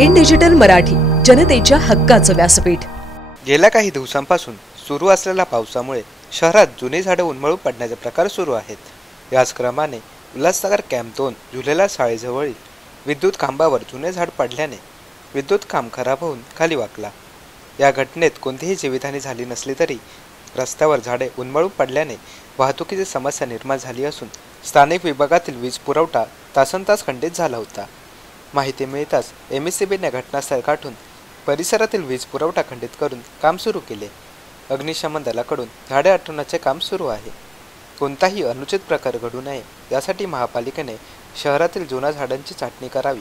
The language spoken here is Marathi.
इन डिजिटल मराठी, जनतेच्या हक्काचं व्यासपीठ। गेल्या काही दिवसांपासून सुरू असलेल्या पावसामुळे शहरात जुनी झाडे उन्मळून पडण्याचे प्रकार सुरू आहेत। याच क्रमाने उल्हासनगर कॅम्प 2 झुलेला शाळेजवळील विद्युत खांबावर जुने झाड पडल्याने विद्युत खांब खराब होऊन खाली वाकला। या घटनेत कोणतीही जीवितहानी झाली नसली तरी रस्त्यावर झाडे उन्मळून पडल्याने वाहतुकीची समस्या निर्माण झाली असून स्थानिक विभागातील वीज पुरवठा तासनतास खंडित झाला होता। माहिती मिळताच MSCBने घटनास्थळ गाठून परिसरातील वीज पुरवठा खंडित करून काम सुरू केले। अग्निशमन दलाकडून झाडे हटवण्याचे काम सुरू आहे। कोणताही अनुचित प्रकार घडू नये यासाठी महापालिकेने शहरातील जुन्या झाडांची छाटणी करावी